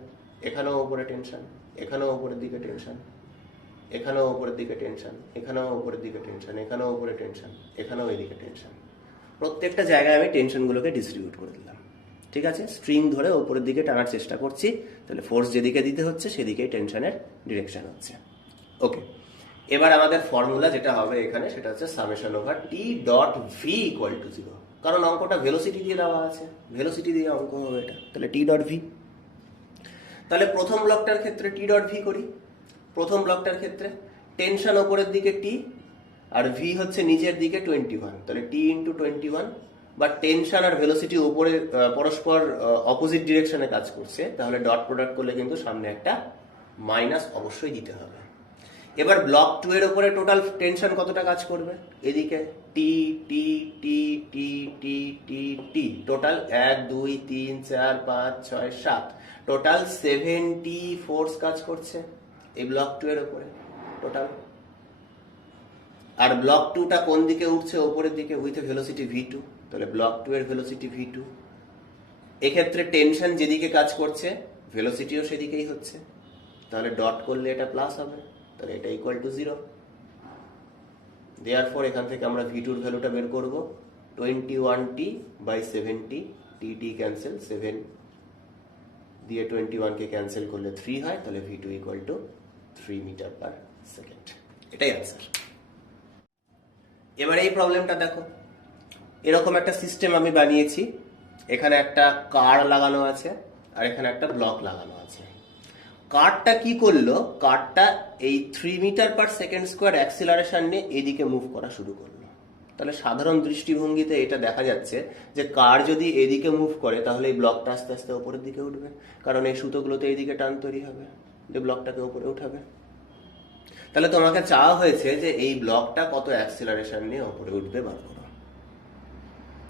এখানেও ওপরে টেনশন, এখানেও ওপরের দিকে টেনশন, এখানেও ওপরের দিকে টেনশন, এখানেও ওপরের দিকে টেনশন, এখানেও ওপরে টেনশন, এখানেও এইদিকে টেনশন। প্রত্যেকটা জায়গায় আমি টেনশনগুলোকে ডিস্ট্রিবিউট করে দিলাম। ঠিক আছে, স্ট্রিং ধরে ওপরের দিকে টানার চেষ্টা করছি, তাহলে ফোর্স যেদিকে দিতে হচ্ছে সেদিকেই টেনশনের ডিরেকশন হচ্ছে। ওকে, এবার আমাদের ফর্মুলা যেটা হবে এখানে সেটা হচ্ছে summation over T dot V equal to 0, কারণ অঙ্কটা ভেলোসিটি দিয়ে দেওয়া আছে, ভেলোসিটি দিয়ে অঙ্ক হবে এটা। তাহলে টি ডট ভি, তাহলে প্রথম ব্লকটার ক্ষেত্রে টি ডট ভি করি। প্রথম ব্লকটার ক্ষেত্রে টেনশন ওপরের দিকে টি আর ভি হচ্ছে নিচের দিকে 21, তাহলে টি ইন্টু 21। বা টেনশন আর ভেলোসিটি উপরে পরস্পর অপোজিট ডিরেকশনে কাজ করছে, তাহলে ডট প্রোডাক্ট করলে কিন্তু সামনে একটা মাইনাস অবশ্যই দিতে হবে। এবার ব্লক 2 এর উপরে টোটাল টেনশন কতটা কাজ করবে, এদিকে টি টি টি টি টি টি টি, টোটাল 1 2 3 4 5 6 7, টোটাল 70 ফোর্স কাজ করছে এই ব্লক 2 এর উপরে টোটাল। আর ব্লক 2টা কোন দিকে উঠছে, ওপরের দিকে, উইথ ভেলোসিটি v2, তাহলে ব্লক 2 এর ভেলোসিটি v2। এক্ষেত্রে টেনশন যেদিকে কাজ করছে ভেলোসিটিও সেদিকেই হচ্ছে, তাহলে ডট করলে এটা প্লাস হবে, তাহলে এটা ইকুয়াল টু 0। দেয়ারফর এখান থেকে আমরা v2 এর ভ্যালুটা বের করব, 21t by 70, T T cancel, 7 দিয়ে 21 কে ক্যান্সেল করলে 3 হয়, তাহলে v2 equal to 3 metre per second. এটাই আনসার। এবার এই প্রবলেমটা দেখো, এরকম একটা সিস্টেম আমি বানিয়েছি, এখানে একটা কার লাগানো আছে আর এখানে একটা ব্লক লাগানো আছে। কারটা কি করলো, কারটা এই 3 metre per second square acceleration নিয়ে এদিকে মুভ করা শুরু করলো। তাহলে সাধারণ দৃষ্টিভঙ্গিতে এটা দেখা যাচ্ছে যে কার যদি এদিকে মুভ করে তাহলে এই ব্লকটা আস্তে আস্তে উপরের দিকে উঠবে, কারণ এই সুতোগুলোতে এইদিকে টান তৈরি হবে, যে ব্লকটাকে উপরে উঠাবে। তাহলে তোমাকে চাওয়া হয়েছে যে এই ব্লকটা কত অ্যাক্সিলারেশন নিয়ে উপরে উঠবে বার করো।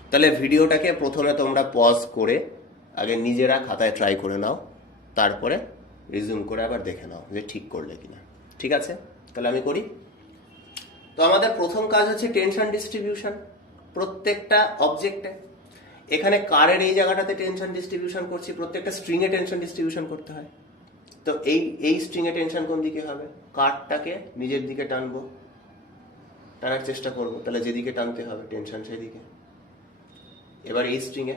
তাহলে ভিডিওটাকে প্রথমে তোমরা পজ করে আগে নিজেরা খাতায় ট্রাই করে নাও, তারপরে রিজিউম করে আবার দেখে নাও যে ঠিক করলে কিনা। ঠিক আছে, তাহলে আমি করি। তো আমাদের প্রথম কাজ হচ্ছে টেনশন ডিস্ট্রিবিউশন প্রত্যেকটা অবজেক্টে। এখানে কারের এই জায়গাটাতে টেনশন ডিস্ট্রিবিউশন করছি, প্রত্যেকটা স্ট্রিং এ টেনশন ডিস্ট্রিবিউশন করতে হয়। তো এই স্ট্রিং এ টেনশন কোন দিকে হবে, কারটাকে নিজের দিকে টানবো, টানার চেষ্টা করব, তাহলে যেদিকে টানতে হবে টেনশন সেদিকে। এবার এই স্ট্রিং এ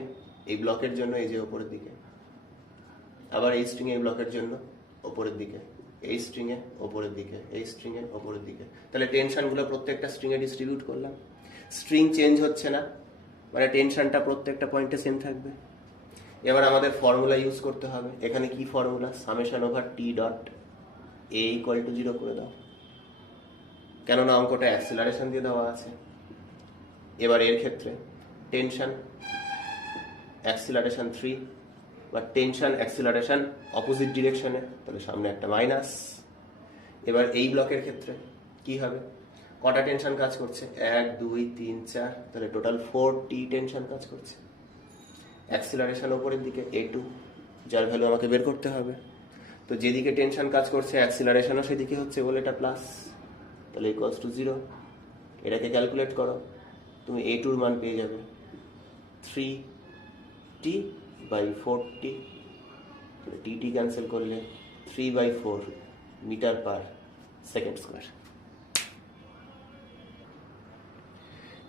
এই ব্লকের জন্য এই যে উপরের দিকে, আবার এই স্ট্রিং এ এই ব্লকের জন্য উপরের দিকে, এই স্ট্রিং এ উপরের দিকে, এই স্ট্রিং এ উপরের দিকে। তাহলে টেনশনগুলো প্রত্যেকটা স্ট্রিং এ ডিস্ট্রিবিউট করলাম। স্ট্রিং চেঞ্জ হচ্ছে না, মানে টেনশনটা প্রত্যেকটা পয়েন্টে সেম থাকবে। এবার আমাদের ফর্মুলা ইউজ করতে হবে। এখানে কি formula, summation over T dot A equal to 0 করে দাও, কেননা অঙ্কটা অ্যাক্সিলারেশন দিয়ে দেওয়া আছে। এবার এর ক্ষেত্রে টেনশন অ্যাক্সিলারেশন 3, বা টেনশন অ্যাক্সিলারেশন অপোজিট ডিরেকশনে, তাহলে সামনে একটা মাইনাস। এবার এই ব্লকের ক্ষেত্রে কি হবে, কটা টেনশন কাজ করছে, 1 2 3 4, তাহলে টোটাল 4t টেনশন কাজ করছে। অ্যাক্সিলারেশন উপরের দিকে a2, যার ভ্যালু আমাকে বের করতে হবে। তো যেদিকে টেনশন কাজ করছে অ্যাক্সিলারেশনও সেদিকে হচ্ছে বলে এটা প্লাস, তাহলে ইকুয়ালস টু 0। এটাকে ক্যালকুলেট করো, তুমি a2 এর মান পেয়ে যাবে 3t/4t। টি ক্যান্সেল করলে 3/4 মিটার পার সেকেন্ড স্কোয়ার।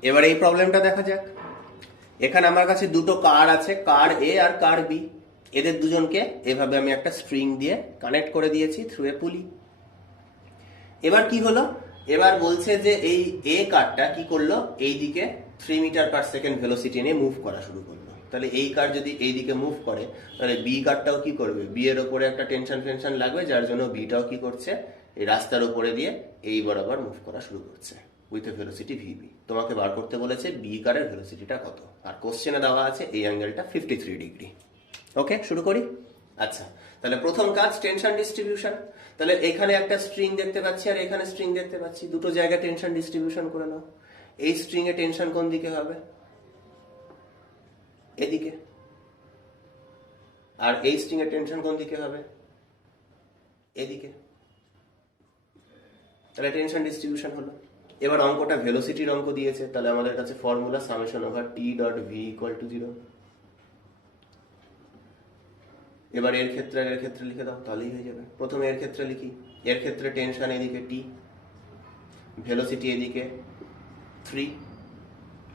এবার এই প্রবলেমটা দেখা যাক। এখানে আমার কাছে দুটো কার আছে, কার এ আর কার বি। এদের দুজনকে এভাবে আমি একটা স্ট্রিং দিয়ে কানেক্ট করে দিয়েছি থ্রু এ পুলি। এবার কি হলো, এবার বলছে যে এই এ কারটা কি করলো, এই দিকে 3 মিটার পার সেকেন্ড ভেলোসিটি নিয়ে মুভ করা শুরু করলো। তাহলে এই কার যদি এই দিকে মুভ করে, তাহলে বি কারটাও কি করবে, বি এর ওপরে একটা টেনশন লাগবে, যার জন্য বিটাও কি করছে, এই রাস্তার উপরে দিয়ে এই বরাবর মুভ করা শুরু করছে উইথ এ ভেলোসিটি ভিবি। তোমাকে বার করতে বলেছে বি কারের ভেলোসিটিটা কত, আর কোশ্চেনে দেওয়া আছে এই অ্যাঙ্গেলটা 53 ডিগ্রি। ওকে, শুরু করি। আচ্ছা, তাহলে প্রথম কাজ টেনশন ডিস্ট্রিবিউশন। তাহলে এখানে একটা স্ট্রিং দেখতে পাচ্ছি আর এখানে স্ট্রিং দেখতে পাচ্ছি, দুটো জায়গায় টেনশন ডিস্ট্রিবিউশন করে নাও। এই স্ট্রিং এ টেনশন কোন দিকে হবে, এদিকে। আর এই স্ট্রিং এর টেনশন কোন দিকে হবে, এদিকে। তাহলে টেনশন ডিস্ট্রিবিউশন হলো। এবার অঙ্কটা ভেলোসিটির অঙ্ক দিয়েছে, তাহলে আমাদের কাছে formula summation over T dot V equal to 0। এবার এর ক্ষেত্রে আর এর ক্ষেত্রে লিখে দাও, তাহলেই হয়ে যাবে। প্রথমে এর ক্ষেত্রে লিখি, এর ক্ষেত্রে টেনশন এদিকে টি, ভেলোসিটি এদিকে 3,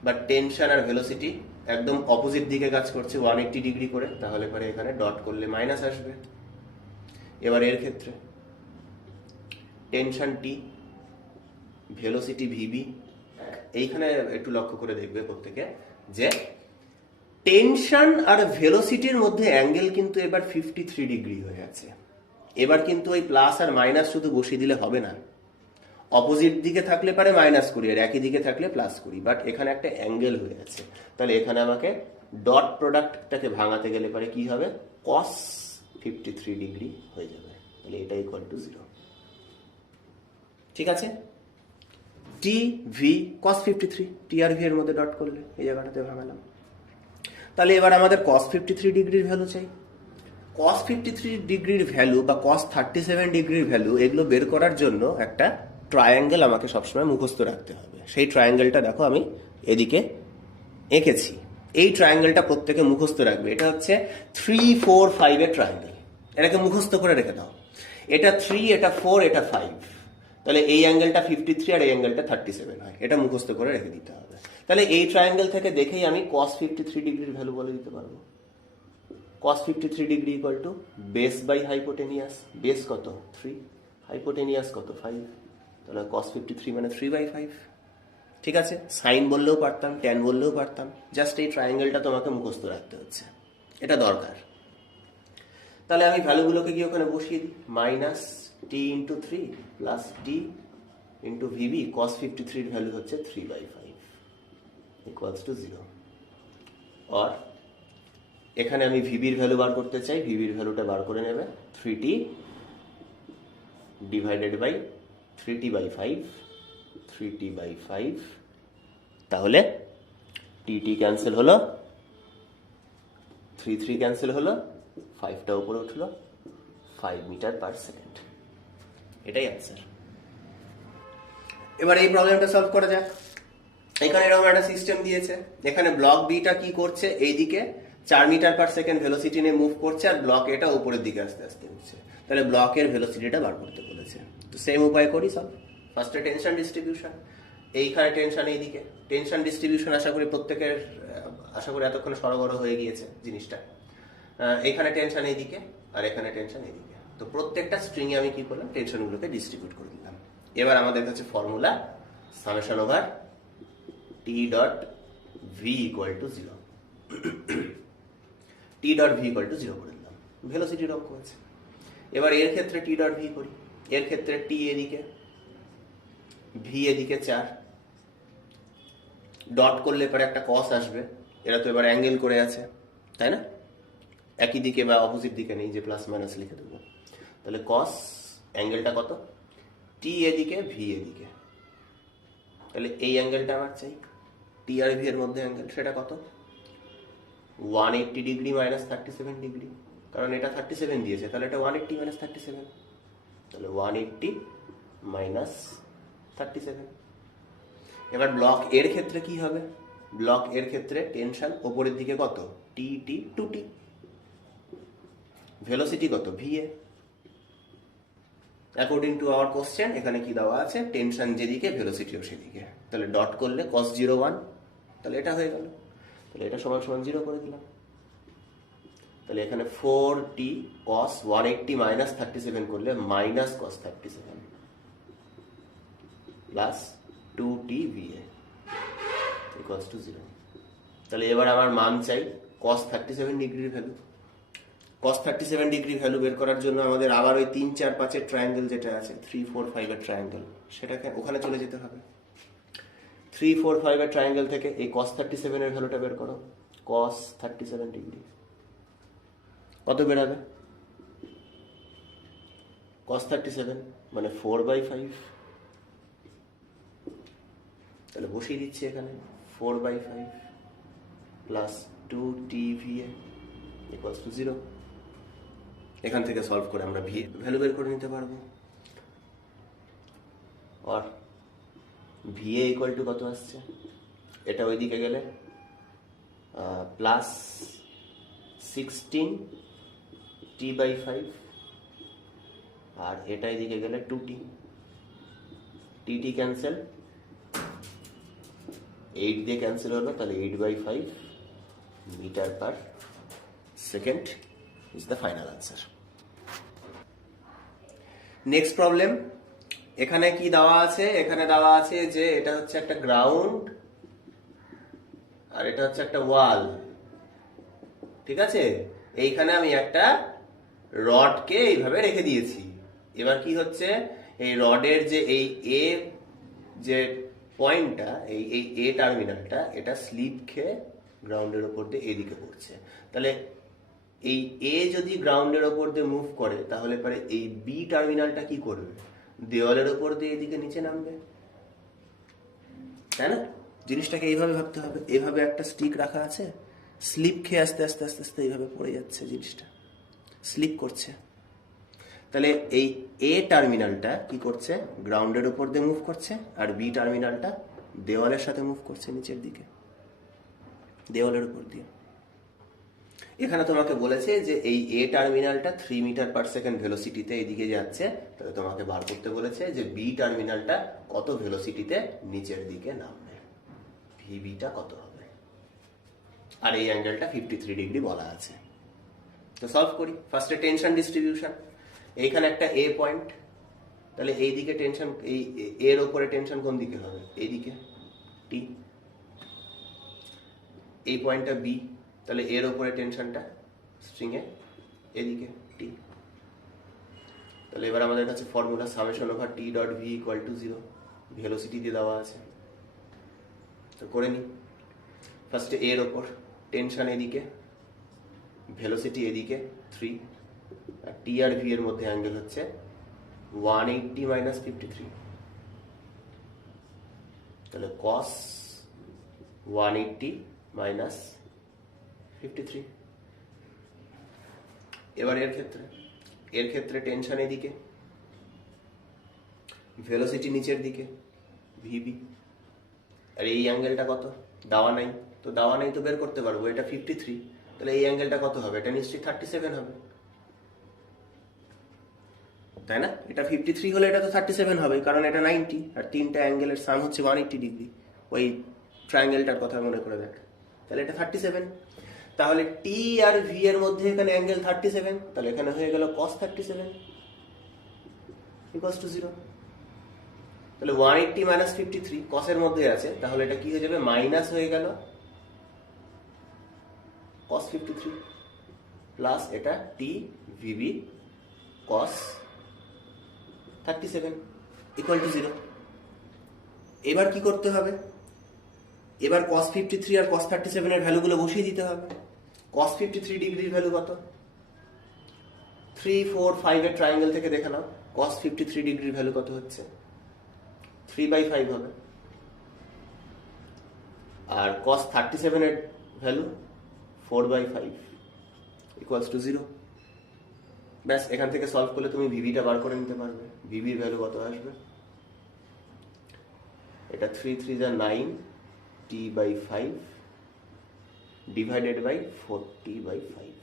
বাট টেনশন আর ভেলোসিটি একদম অপোজিট দিকে কাজ করছে 180 ডিগ্রি করে, তাহলে পরে এখানে ডট করলে মাইনাস আসবে। এবার এর ক্ষেত্রে টেনশন টি, ভেলোসিটি ভিবি। এইখানে একটু লক্ষ্য করে দেখবে প্রত্যেকে যে টেনশন আর ভেলোসিটির মধ্যে অ্যাঙ্গেল কিন্তু এবার 53 ডিগ্রি হয়ে আছে। এবার কিন্তু ওই প্লাস আর মাইনাস শুধু বসিয়ে দিলে হবে না, অপোজিট দিকে থাকলে পারে -20 আর একই দিকে থাকলে +20, বাট এখানে একটা অ্যাঙ্গেল হয়ে আছে। তাহলে এখানে আমাকে ডট প্রোডাক্টটাকে ভাঙাতে গেলে পারে কি হবে, cos 53 ডিগ্রি হয়ে যাবে। তাহলে এটা ইকুয়াল টু 0। ঠিক আছে, টি ভি cos 53, টি আর ভি এর মধ্যে ডট করলে এই জায়গাটাতে ভাঙালাম। তাহলে এবার আমাদের cos 53 ডিগ্রির ভ্যালু চাই। cos 53 ডিগ্রির ভ্যালু বা cos 37 ডিগ্রির ভ্যালু, এগুলো বের করার জন্য একটা ট্রায়াঙ্গেল আমাকে সবসময় মুখস্থ রাখতে হবে। সেই ট্রায়াঙ্গেলটা দেখো আমি এদিকে এঁকেছি। এই ট্রায়াঙ্গেলটা প্রত্যেকে মুখস্থ রাখবে। এটা হচ্ছে 3, 4, 5 এর ট্রায়াঙ্গেল। এটাকে মুখস্থ করে রেখে দাও। এটা 3, এটা 4, এটা 5। তাহলে এই অ্যাঙ্গেলটা 53 আর এই অ্যাঙ্গেলটা 37 হয়। এটা মুখস্থ করে রেখে দিতে হবে। তাহলে এই ট্রায়াঙ্গেল থেকে দেখেই আমি cos 53 ডিগ্রির ভ্যালু বলে দিতে পারবো। cos 53 degree equal to base by hypotenuse. Base কত 3, হাইপোটেনিয়াস কত 5। তাহলে cos 53 মানে 3/5। ঠিক আছে, সাইন বললেও পারতাম, ট্যান বললেও পারতাম, জাস্ট এই ট্রায়াঙ্গেলটা তোমাকে মুখস্থ রাখতে হচ্ছে, এটা দরকার। তাহলে আমি ভ্যালুগুলোকে গিয়ে ওখানে বসিয়ে দিই, -t/3 plus t into VB. cos 53 এর ভ্যালু হচ্ছে 3/5 ইকুয়ালস টু 0। আর এখানে আমি ভিবির ভ্যালু বার করতে চাই, ভিবির ভ্যালুটা বার করে নেবে 3t divided by 3t/5, 3t/5। তাহলে টি ক্যান্সেল হলো, 3 ক্যান্সেল হলো, 5টা উপরে উঠলো, 5 মিটার পার সেকেন্ড। এটাই অ্যান্সার। এবার এই প্রবলেমটা সলভ করা যাক। এখানে এরকম একটা সিস্টেম দিয়েছে, এখানে ব্লক বিটা কি করছে, এইদিকে 4 মিটার পার সেকেন্ড ভেলোসিটি নিয়ে মুভ করছে, আর ব্লক এটা উপরের দিকে আস্তে আস্তে উঠছে। তাহলে ব্লকের ভেলোসিটিটা বার করতে বলেছে। তো সেম উপায় করি সব। ফার্স্টে টেনশন ডিস্ট্রিবিউশন, এইখানে টেনশন এইদিকে। টেনশন ডিস্ট্রিবিউশন আশা করি প্রত্যেকের, আশা করি এতক্ষণে সরবরাহ হয়ে গিয়েছে জিনিসটা। এখানে টেনশন এইদিকে আর এখানে টেনশন এইদিকে। তো প্রত্যেকটা স্ট্রিং এ আমি কি করলাম, টেনশনগুলোকে ডিস্ট্রিবিউট করে দিলাম। এবার আমাদের কাছে formula summation over T dot V equal to 0। T dot V equal to 0 করে দিলাম, ভেলোসিটির অঙ্ক আছে। এবার এর ক্ষেত্রে টি ডট ভি করি। এর ক্ষেত্রে টি এদিকে, ভি এদিকে 4, ডট করলে পরে একটা কস আসবে। এরা তো এবার অ্যাঙ্গেল করে আছে, তাই না? একই দিকে বা অপোজিট দিকে নেই যে প্লাস মাইনাস লিখে দেবো। তাহলে কস অ্যাঙ্গেলটা কত, টি এদিকে ভি এদিকে। তাহলে এই অ্যাঙ্গেলটা আমার চাই, টি আর ভি এর মধ্যে অ্যাঙ্গেল, সেটা কত 180 ডিগ্রি মাইনাস 37 ডিগ্রি। কারণ এটা 37 দিয়েছে, তাহলে এটা 180 মাইনাস 37। তাহলে 180 মাইনাস 37। এবার ব্লক এর ক্ষেত্রে কি হবে? ব্লক এর ক্ষেত্রে টেনশন ওপরের দিকে কত? T T two T. Velocity কত? VA. According to our question এখানে কি দেওয়া আছে? টেনশন যেদিকে ভেলোসিটিও সেদিকে। তাহলে ডট করলে cos 0 1, তাহলে এটা হয়ে গেল। তাহলে এটা সমান সমান 0 করে দিলাম। তাহলে এখানে 4t cos 180 মাইনাস 37 করলে minus cos 37 plus 2t va equals to 0। তাহলে এবার আমার মান চাই cos 37 ডিগ্রির ভ্যালু। cos 37 ডিগ্রি ভ্যালু বের করার জন্য আমাদের আবার ওই 3 4 5 এর ট্রায়াঙ্গেল যেটা আছে 3 4 5 এর ট্রায়াঙ্গেল, সেটাকে ওখানে চলে যেতে হবে। 3 4 5 এর ট্রায়াঙ্গেল থেকে এই cos 37 এর ভ্যালুটা বের করো। cos 37 ডিগ্রি কত বেরাবে? cos 37 মানে 4/5। তাহলে বসিয়ে দিচ্ছি এখানে 4/5 প্লাস 2tva ইকুয়ালস টু 0। এখান থেকে সলভ করে আমরা ভি ভ্যালু বের করে নিতে পারবো। আর ভিএ ইকুয়াল টু কত আসছে? এটা ওইদিকে গেলে প্লাস 16t/5 আর এটা এদিকে গেলে 2t। টি ক্যান্সেল, 8 দিয়ে ক্যান্সেল হলো, তাহলে 8/5 metre per second is the final answer. Next problem, এখানে কি দেওয়া আছে? এখানে দেওয়া আছে যে এটা হচ্ছে একটা গ্রাউন্ড আর এটা হচ্ছে একটা ওয়াল, ঠিক আছে? এইখানে আমি একটা রডকে এইভাবে রেখে দিয়েছি। এবার কি হচ্ছে, এই রডের যে এই এ যে পয়েন্টটা, এই এই এ টার্মিনালটা, এটা স্লিপ খেয়ে গ্রাউন্ডের ওপর দিয়ে এদিকে পড়ছে। তাহলে এই এ যদি গ্রাউন্ডের ওপর দিয়ে মুভ করে, তাহলে পরে এই বি টার্মিনালটা কি করবে? দেওয়ালের ওপর দিয়ে এদিকে নিচে নামবে, তাই না? জিনিসটাকে এইভাবে ভাবতে হবে। এইভাবে একটা স্টিক রাখা আছে, স্লিপ খেয়ে আস্তে আস্তে আস্তে আস্তে এইভাবে পড়ে যাচ্ছে, জিনিসটা স্লিপ করছে। তাহলে এই এ টার্মিনালটা কি করছে? গ্রাউন্ডের উপর দিয়ে মুভ করছে, আর বি টার্মিনালটা দেওয়ালের সাথে মুভ করছে নিচের দিকে, দেওয়ালের উপর দিয়ে। এখানে তোমাকে বলেছে যে এই এ টার্মিনালটা 3 মিটার পার সেকেন্ড ভেলোসিটিতে এদিকে যাচ্ছে, তাহলে তোমাকে বার করতে বলেছে যে বি টার্মিনালটা কত ভেলোসিটিতে নিচের দিকে নামবে, ভিবিটা কত হবে। আর এই অ্যাঙ্গেলটা 53 ডিগ্রি বলা আছে। তো সলভ করি। ফার্স্টে টেনশন ডিস্ট্রিবিউশন। এইখানে একটা এ পয়েন্ট, তাহলে এই দিকে টেনশন, এই এর উপরে টেনশন কোন দিকে হবে? এইদিকে, টি। এই পয়েন্টটা বি, তাহলে এর উপরে টেনশনটা স্ট্রিং এ এদিকে, টি। তাহলে এবার আমাদের কাছে formula summation over T dot V equal to 0, velocity দিয়ে দেওয়া আছে। তো করে নি। ফার্স্টে এর ওপর টেনশন এদিকে, ভেলোসিটি এদিকে 3, আর টি আর ভি এর মধ্যে অ্যাঙ্গেল হচ্ছে 180 মাইনাস 53। তাহলে cos 180 মাইনাস 53। এবার এর ক্ষেত্রে টেনশন এদিকে, ভেলোসিটি নিচের দিকে, ভিবি। আর এই অ্যাঙ্গেলটা কত? দেওয়া নাই, তো দেওয়া নাই তো বের করতে পারবো। এটা 53, তাহলে এই অ্যাঙ্গেলটা কত হবে? এটা নিশ্চয়ই 37 হবে, তাই না? এটা 53 হলে এটা তো 37 হবে, কারণ এটা 90, আর তিনটা অ্যাঙ্গেলের সাম হচ্ছে 180 ডিগ্রি। ওই ট্রায়াঙ্গেলটার কথা মনে করে দেখ। তাহলে এটা 37। তাহলে টি আর ভি এর মধ্যে এখানে অ্যাঙ্গেল 37, তাহলে এখানে হয়ে গেল cos 37 ইকুয়ালস টু 0। তাহলে 180 মাইনাস 53 cos এর মধ্যে আছে, তাহলে এটা কি হয়ে যাবে? মাইনাস হয়ে গেল cos 53 প্লাস এটা টি ভিবি cos 37 ইকুয়াল টু 0। এবার কি করতে হবে? এবার cos 53 আর cos 37 এর ভ্যালুগুলো বসিয়ে দিতে হবে। cos 53 ডিগ্রির ভ্যালু কত? 3 4 5 এর ট্রায়াঙ্গেল থেকে দেখে নাও cos 53 ডিগ্রির ভ্যালু কত হচ্ছে? 3/5 হবে। আর cos 37 এর ভ্যালু 4/5 ইকুয়ালস টু 0। ব্যাস, এখান থেকে সলভ করলে তুমি ভিভিটা বার করে নিতে পারবে। ভিভির ভ্যালু কত আসবে? এটা 3 3 যা 9 t/5 divided by 4t/5,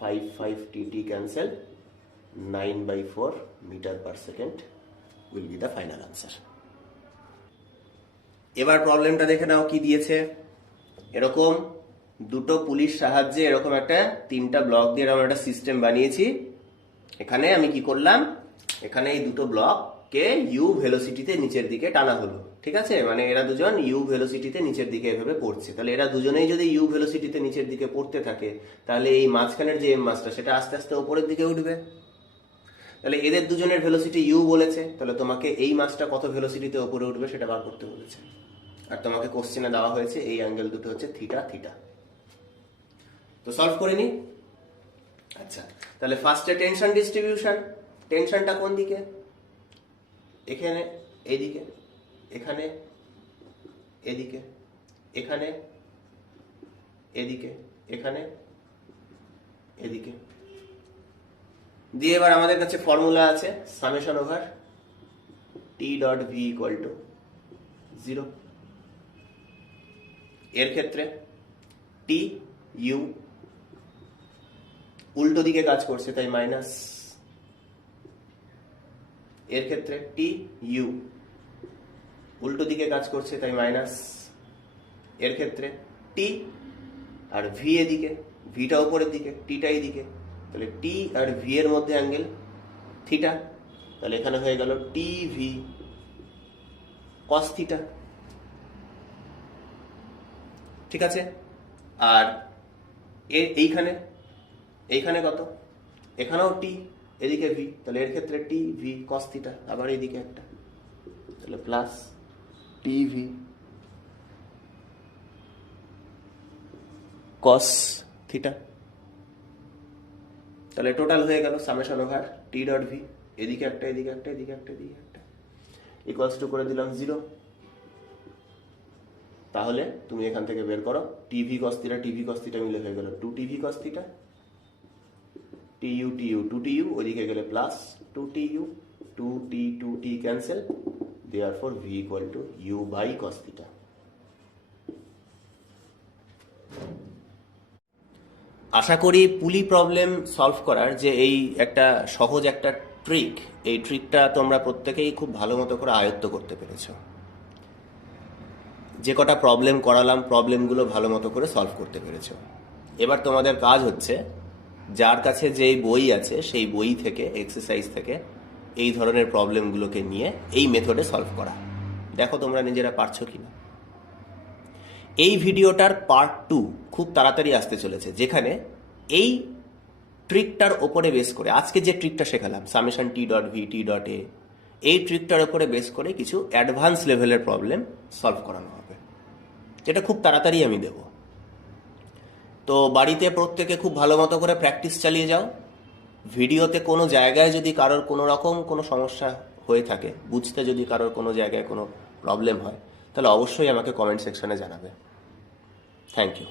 5 5 t cancel, 9/4 metre per second will be the final answer. এবার প্রবলেমটা দেখে নাও কি দিয়েছে। এরকম দুটো পুলিশ সাহায্যে এরকম একটা 3টা ব্লক দিয়ে এরকম একটা সিস্টেম বানিয়েছি। এখানে আমি কি করলাম, এখানে এই দুটো ব্লককে ইউ ভেলোসিটিতে নিচের দিকে টানা হলো, ঠিক আছে? মানে এরা দুজন ইউ ভেলোসিটিতে নিচের দিকে এভাবে পড়ছে। তাহলে এরা দুজনেই যদি ইউ ভেলোসিটিতে নিচের দিকে পড়তে থাকে, তাহলে এই মাঝখানের যে এম মাসটা সেটা আস্তে আস্তে উপরের দিকে উঠবে। তাহলে এদের দুজনের ভেলোসিটি ইউ বলেছে, তাহলে তোমাকে এই মাসটা কত ভেলোসিটিতে উপরে উঠবে সেটা বার করতে বলেছে। আর তোমাকে কোশ্চেনে দেওয়া হয়েছে এই অ্যাঙ্গেল দুটো হচ্ছে থিটা থিটা। তো সলভ করে নি। আচ্ছা, তাহলে ফার্স্টে টেনশন ডিস্ট্রিবিউশন। টেনশনটা কোন দিকে? এখানে, এদিকে, এখানে, এদিকে, এখানে, এদিকে, এখানে, এদিকে দিয়ে এবার আমাদের কাছে ফর্মুলা আছে summation over T dot V equal to 0। এর ক্ষেত্রে টি ইউ উল্টো দিকে কাজ করছে তাই মাইনাস, এর ক্ষেত্রে টি ইউ উল্টো দিকে কাজ করছে তাই মাইনাস, এর ক্ষেত্রে টি আর ভি এদিকে, ভিটা উপরের দিকে, টিটা এইদিকে, তাহলে টি আর ভি এর মধ্যে অ্যাঙ্গেল থিটা, তাহলে এখানে হয়ে গেল টি ভি কস থিটা, ঠিক আছে? আর এইখানে এইখানে কত? এখানেও টি, এদিকে ভি, তাহলে এর ক্ষেত্রে টি ভি কস থিটা, আবার এইদিকে একটা, তাহলে plus T V cos theta. তাহলে টোটাল হয়ে গেল সামেশন ওভার টি ডট ভি, এদিকে একটা, এদিকে একটা, এদিকে একটা, এদিকে একটা, ইকুয়ালস টু করে দিলাম 0। তাহলে তুমি এখান থেকে বের করো TV cos theta, TV cos theta মিলে হয়ে গেল 2tv cos theta, TU TU 2tu, ওইদিকে গেলে plus 2tu, 2t 2t cancel, therefore v equal to u by cos theta. আশা করি পুলি প্রবলেম সলভ করার যে এই একটা সহজ একটা ট্রিক, এই ট্রিকটা তোমরা প্রত্যেকেই খুব ভালো মতো করে আয়ত্ত করতে পেরেছো। যে কটা প্রবলেম করালাম প্রবলেমগুলো ভালো মতো করে সলভ করতে পেরেছো। এবার তোমাদের কাজ হচ্ছে যার কাছে যেই বই আছে সেই বই থেকে, এক্সারসাইজ থেকে এই ধরনের প্রবলেমগুলোকে নিয়ে এই মেথডে সলভ করা। দেখো তোমরা নিজেরা পারছো কিনা। এই ভিডিওটার পার্ট 2 খুব তাড়াতাড়ি আসতে চলেছে, যেখানে এই ট্রিকটার ওপরে বেস করে আজকে যে ট্রিকটা শেখালাম summation T dot V T dot A, এই ট্রিকটার ওপরে বেস করে কিছু অ্যাডভান্স লেভেলের প্রবলেম সলভ করানো হবে, যেটা খুব তাড়াতাড়ি আমি দেব। তো বাড়িতে প্রত্যেকে খুব ভালো মতো করে প্র্যাকটিস চালিয়ে যাও। ভিডিওতে কোনো জায়গায় যদি কারোর কোনো রকম কোনো সমস্যা হয়ে থাকে, বুঝতে যদি কারোর কোনো জায়গায় কোনো প্রবলেম হয়, তাহলে অবশ্যই আমাকে কমেন্ট সেকশনে জানাবে। Thank you.